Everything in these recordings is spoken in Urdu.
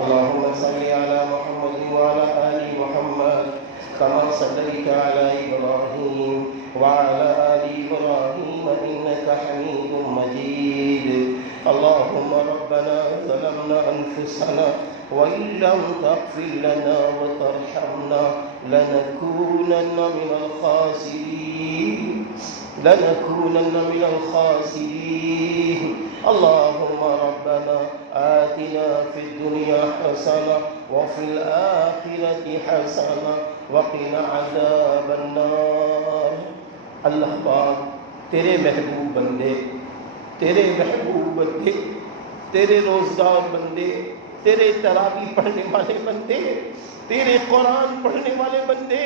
اللهم صل على محمد وعلى آل محمد كما صليت على إبراهيم وعلى آل إبراهيم إنك حميد مجيد. اللهم ربنا ظلمنا أنفسنا وإن لم تغفر لنا وترحمنا لنكونن من الخاسرين. اللهم ربنا آتنا في الدنيا حسنة وفي الآخرة حسنة وقنا عذاب النار. اللہ پاک تیرے محبوب بندے، تیرے روزگار بندے، تیرے تراویح پڑھنے والے بندے، تیرے قرآن پڑھنے والے بندے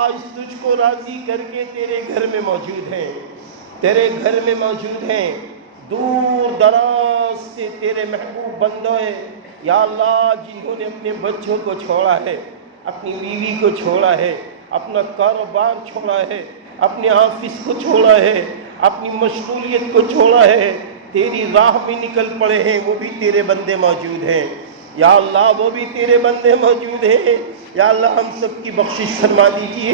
آج تجھ کو راضی کر کے تیرے گھر میں موجود ہیں. دور دراز سے تیرے محبوب بندے یا اللہ جنہوں نے اپنے بچوں کو چھوڑا ہے، اپنی بیوی کو چھوڑا ہے، اپنا کاروبار چھوڑا ہے، اپنے آفس کو چھوڑا ہے، اپنی مشغولیت کو چھوڑا ہے، تیری راہ میں نکل پڑے ہیں، وہ بھی تیرے بندے موجود ہیں. یا اللہ وہ بھی تیرے بندے موجود ہیں. یا اللہ ہم سب کی بخشش فرما دیجئے،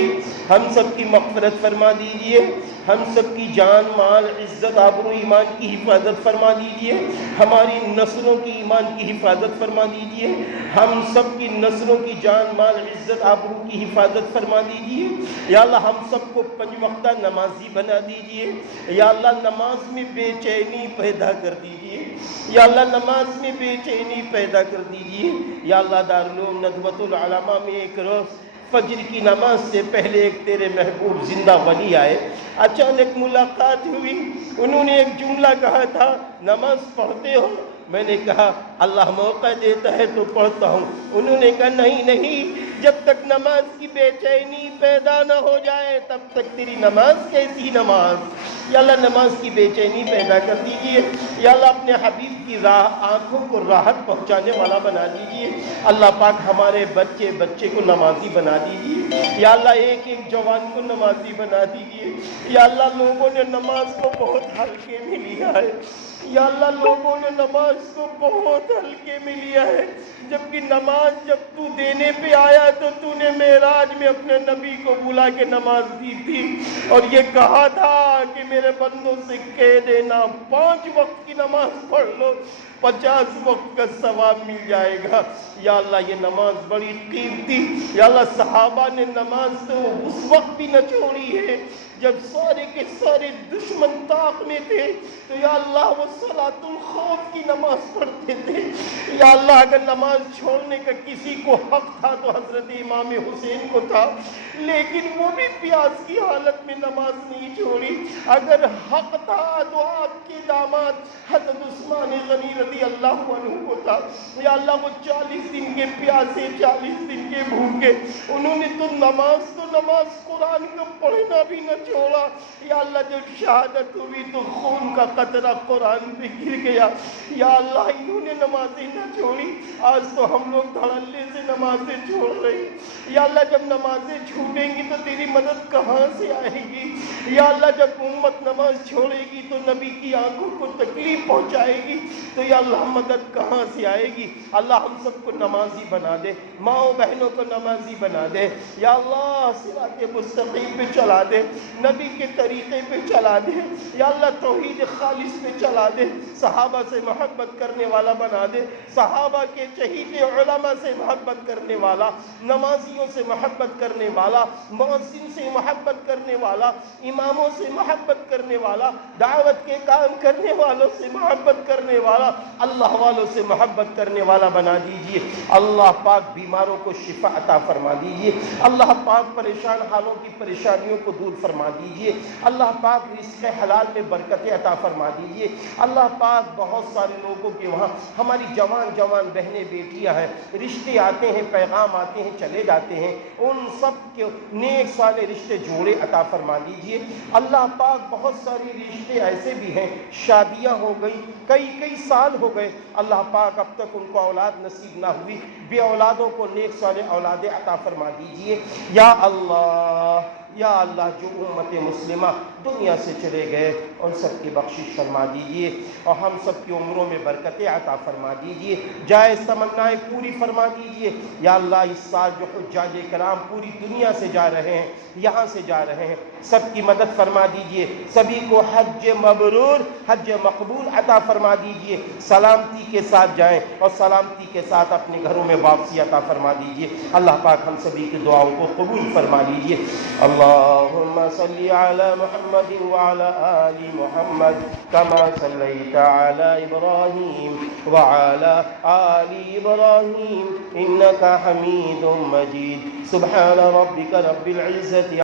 ہم سب کی مغفرت فرما دیجئے، ہم سب کی جان مال عزت آبرو ایمان کی حفاظت فرما دیجئے، ہماری نسلوں کی ایمان کی حفاظت فرما دیجئے، ہم سب کی نسلوں کی جان مال عزت آبرو کی حفاظت فرما دیجئے. یا اللہ ہم سب کو پنج وقتہ نمازی بنا دیجئے. یا اللہ نماز میں بے چینی پیدا کر دیجئے. یا اللہ نماز میں بے چینی پیدا کر دیجئے. یا اللہ دارالعلوم ندوۃ العلماء میں ایک روز فجر کی نماز سے پہلے ایک تیرے محبوب زندہ ولی آئے، اچانک ملاقات ہوئی. انہوں نے ایک جملہ کہا تھا، نماز پڑھتے ہو؟ میں نے کہا اللہ موقع دیتا ہے تو پڑھتا ہوں. انہوں نے کہا نہیں، جب تک نماز کی بے چینی پیدا نہ ہو جائے تب تک تیری نماز کیسی نماز. یا اللہ نماز کی بے چینی پیدا کر دیجئے. یا اللہ اپنے حبیب کی راہ آنکھوں کو راحت پہنچانے والا بنا دیجئے. اللہ پاک ہمارے بچے کو نمازی بنا دیجئے. یا اللہ ایک جوان کو نمازی بنا دیجئے. یا اللہ لوگوں نے نماز کو بہت ہلکے میں لیا ہے. یا اللہ لوگوں نے نماز کو بہت ہلکے میں لیا ہے، جبکہ نماز جب تو دینے پہ آیا تو تو نے معراج میں اپنے نبی کو بلا کے نماز دی تھی اور یہ کہا تھا کہ میرے بندوں سے کہہ دینا 5 وقت کی نماز پڑھ لو 50 وقت کا ثواب مل جائے گا. یا اللہ یہ نماز بڑی قیمتی. یا اللہ صحابہ نے نماز تو اس وقت بھی نہ چھوڑی ہے جب سارے کے سارے دشمن طاق میں تھے، تو یا اللہ وہ صلاۃ الخوف کی نماز پڑھتے تھے. یا اللہ اگر نماز چھوڑنے کا کسی کو حق تھا تو حضرت امام حسین کو تھا، لیکن وہ بھی پیاس کی حالت میں نماز نہیں چھوڑی. اگر حق تھا تو آپ کے داماد حضرت عثمان غنی رضی اللہ عنہ کو تھا. یا اللہ وہ 40 دن کے پیاسے، 40 دن کے بھوکے، انہوں نے تو نماز قرآن کا پڑھنا بھی نہ چھوڑا. یا اللہ جب شہادت ہوئی تو خون کا قطرہ قرآن پہ گر گیا. یا اللہ انہوں نے نمازیں نہ چھوڑی، آج تو ہم لوگ دھڑلے سے نمازیں چھوڑ رہے ہیں. یا اللہ جب نمازیں چھوٹیں گی تو تیری مدد کہاں سے آئے گی. یا اللہ جب امت نماز چھوڑے گی تو نبی کی آنکھوں کو تکلیف پہنچائے گی، تو یا اللہ مدد کہاں سے آئے گی. اللہ ہم سب کو نمازی بنا دے، ماں بہنوں کو نمازی بنا دے. یا اللہ صراط مستقیم پہ چلا دے، نبی کے طریقے پہ چلا دے. یا اللہ توحید خالص پہ چلا دے، صحابہ سے محبت کرنے والا بنا دے، صحابہ کے چہیتے علماء سے محبت کرنے والا، نمازیوں سے محبت کرنے والا، مؤذن سے محبت کرنے والا، اماموں سے محبت کرنے والا، دعوت کے کام کرنے والوں سے محبت کرنے والا، اللہ والوں سے محبت کرنے والا بنا دیجئے. اللہ پاک بیماروں کو شفا عطا فرما دیجئے. اللہ پاک پریشان حالوں کی پریشانیوں کو دور فرما دیجئے. اللہ پاک رزق حلال میں برکت عطا فرما دیجئے. اللہ پاک بہت سارے لوگوں کے وہاں ہماری جوان بہنیں بیٹیاں ہیں، رشتے آتے ہیں، پیغام آتے ہیں، چلے جاتے ہیں، ان سب کے نیک صالح رشتے جوڑے عطا فرما دیجئے. اللہ پاک بہت سارے رشتے ایسے بھی ہیں شادیاں ہو گئی، کئی سال ہو گئے، اللہ پاک اب تک ان کو اولاد نصیب نہ ہوئی، بے اولادوں کو نیک صالح اولادیں عطا فرما دیجئے. یا اللہ جو امت مسلمہ دنیا سے چلے گئے ان سب کی بخشش فرما دیجئے اور ہم سب کی عمروں میں برکتیں عطا فرما دیجئے، جائز تمنائیں پوری فرما دیجئے۔ یا اللہ اس سال جو حجاج کرام پوری دنیا سے جا رہے ہیں، یہاں سے جا رہے ہیں، سب کی مدد فرما دیجئے، سبھی کو حج مبرور حج مقبول عطا فرما دیجئے، سلامتی کے ساتھ جائیں اور سلامتی کے ساتھ اپنے گھروں میں واپسی عطا فرما دیجئے۔ اللہ پاک ہم سبھی کی دعاؤں کو قبول فرما لیجئے۔ اللہم صلی علی محمد وعلی آل محمد کما صلیت علی ابراہیم وعلی آل ابراہیم انک حمید مجید۔ سبحان ربک رب العزت